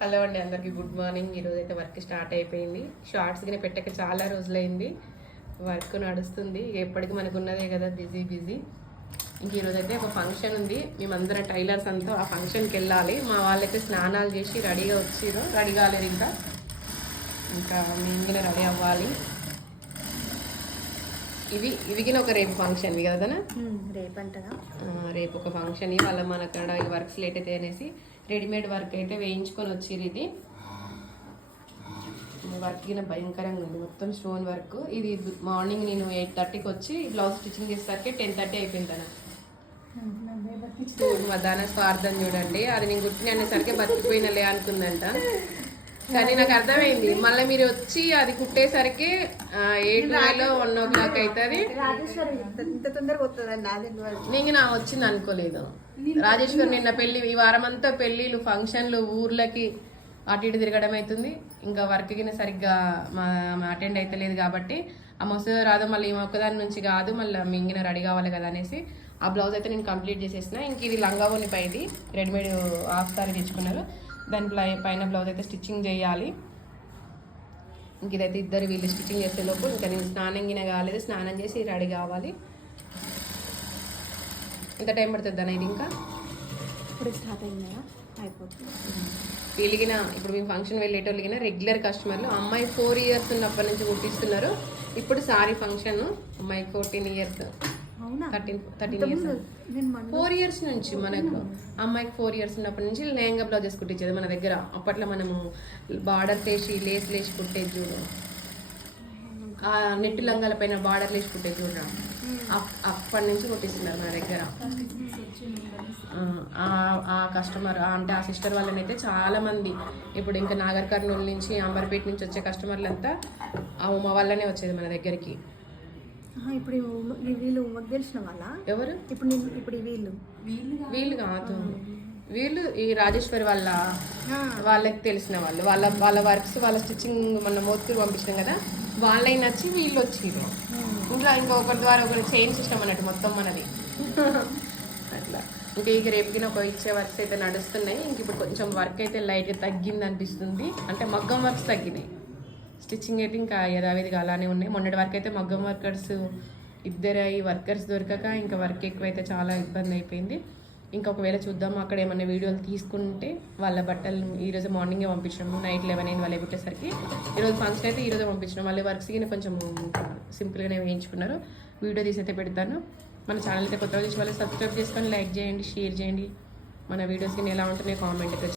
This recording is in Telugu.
హలో అండి, అందరికీ గుడ్ మార్నింగ్. ఈరోజు అయితే వర్క్ స్టార్ట్ అయిపోయింది. షార్ట్స్ గిన పెట్టక చాలా రోజులైంది. వర్క్ నడుస్తుంది. ఎప్పటికీ మనకు ఉన్నదే కదా, బిజీ బిజీ. ఇంక ఈరోజు అయితే ఒక ఫంక్షన్ ఉంది. మేమందరం టైలర్స్ అంతా ఆ ఫంక్షన్కి వెళ్ళాలి. మా వాళ్ళైతే స్నానాలు చేసి రెడీగా వచ్చిరు. రెడీ కాలేదు ఇంకా మేము రెడీ అవ్వాలి. ఇవిగిన ఒక రేపు ఫంక్షన్ కదా, రేపంటగా రేపు ఒక ఫంక్షన్. వాళ్ళ మన కాడ ఈ వర్క్స్ లేట్ అయితే అనేసి రెడీమేడ్ వర్క్ అయితే వేయించుకొని వచ్చిర్రు. ఇది వర్క్ కింద భయంకరంగా ఉంది, మొత్తం స్టోన్ వర్క్. ఇది మార్నింగ్ నేను 8:30కి వచ్చి బ్లౌజ్ స్టిచ్చింగ్ చేసేసరికి 10:30 అయిపోయింది. దాని స్వార్థం చూడండి. అది నేను గుర్తుని అనేసరికి బతికిపోయినలే అనుకుందంట. కానీ నాకు అర్థమైంది, మళ్ళీ మీరు వచ్చి అది కుట్టేసరికి 8:00 1 o'clock అవుతుంది. నేను నా వచ్చింది అనుకోలేదు. రాజేశ్వర్ నిన్న పెళ్లి, ఈ వారం అంతా పెళ్లిళ్ళు, ఫంక్షన్లు, ఊర్లకి అటు ఇటు తిరగడం అవుతుంది. ఇంకా వర్క్ కింద సరిగ్గా మా అటెండ్ అయితే లేదు కాబట్టి ఆ మొస రాదు, మళ్ళీ ఈ ఒక్కదాని నుంచి కాదు, మళ్ళీ మింగిన రెడీ కావాలి కదా అనేసి ఆ బ్లౌజ్ అయితే నేను కంప్లీట్ చేసేసిన. ఇంక ఇది లంగావోని పైది రెడీమేడ్ హాఫ్ సారీ తెచ్చుకున్నారు. దాని పైన బ్లౌజ్ అయితే స్టిచ్చింగ్ చేయాలి. ఇంక ఇదైతే ఇద్దరు వీళ్ళు స్టిచ్చింగ్ చేసే లోపు ఇంకా నేను స్నానం గిన కాలేదు, స్నానం చేసి రెడీ కావాలి. ఎంత టైం పడుతుంది అన్న? ఇది ఇంకా ఇప్పుడు స్టార్ట్ అయిందా? అయిపోతుంది. వీళ్ళకిన ఇప్పుడు మేము ఫంక్షన్ వెళ్ళేటోళ్ళకిన రెగ్యులర్ కస్టమర్లు. అమ్మాయి 4 years ఉన్నప్పటి నుంచి కుట్టిస్తున్నారు. ఇప్పుడు సారీ ఫంక్షన్ అమ్మాయి 14 years, 13 years, 4 years నుంచి మనకు అమ్మాయికి 4 years ఉన్నప్పటి నుంచి లెహంగా బ్లౌజెస్ కుట్టించేది మన దగ్గర. అప్పట్లో మనము బార్డర్ వేసి లేసి కుట్టేది చూడు, ఆ నెట్టు లంగాల పైన బార్డర్ లేసి కుట్టేది చూడరా, అప్పటి నుంచి కుట్టిస్తున్నారు మన దగ్గర. ఆ కస్టమర్ అంటే ఆ సిస్టర్ వాళ్ళని అయితే చాలా మంది ఇప్పుడు ఇంకా నాగర్ కర్నూలు నుంచి, అంబర్పేట నుంచి వచ్చే కస్టమర్లు అంతా ఆ ఉమ వల్లనే వచ్చేది మన దగ్గరికి. ఇప్పుడు వీళ్ళు తెలిసిన వాళ్ళ ఎవరు? ఇప్పుడు వీళ్ళు కాదు, వీళ్ళు ఈ రాజేశ్వరి వాళ్ళకి తెలిసిన వాళ్ళు. వాళ్ళ వర్క్స్, వాళ్ళ స్టిచ్చింగ్ మన మోత్కూరు పంపించినాం కదా, వాళ్ళకి నచ్చి వీళ్ళు వచ్చిర్రు. ఇంకా ఒకరి ద్వారా ఒకరి చైన్ సిస్టమ్ అన్నట్టు మొత్తం మనది అట్లా. ఇంకా ఇక రేపుకిన ఒక ఇచ్చే వర్క్స్ అయితే నడుస్తున్నాయి. ఇంక ఇప్పుడు కొంచెం వర్క్ అయితే లైట్గా తగ్గింది అనిపిస్తుంది. అంటే మగ్గం వర్క్స్ తగ్గినాయి, స్టిచ్చింగ్ అయితే ఇంకా యథావిధిగా అలానే ఉన్నాయి. మొన్నటి వరకు అయితే మగ్గం వర్కర్స్ ఈ వర్కర్స్ దొరకక ఇంకా వర్క్ ఎక్కువైతే చాలా ఇబ్బంది అయిపోయింది. ఇంకా ఒకవేళ చూద్దాం, అక్కడ ఏమన్నా వీడియోలు తీసుకుంటే వాళ్ళ బట్టలు ఈరోజు మార్నింగే పంపించినాము. నైట్ 11 అయింది వాళ్ళు కుట్టేసరికి. ఈరోజు ఫంక్షన్ అయితే ఈరోజు పంపించినాం. మళ్ళీ వర్క్స్ కింద కొంచెం సింపుల్గానే వేయించుకున్నారు. వీడియో తీసి అయితే పెడతాను. మన ఛానల్ అయితే కొత్తగా చూసి వాళ్ళు సబ్స్క్రైబ్ చేసుకొని లైక్ చేయండి, షేర్ చేయండి. మన వీడియోస్ కింద ఎలా ఉంటున్నాయో కామెంట్ అయితే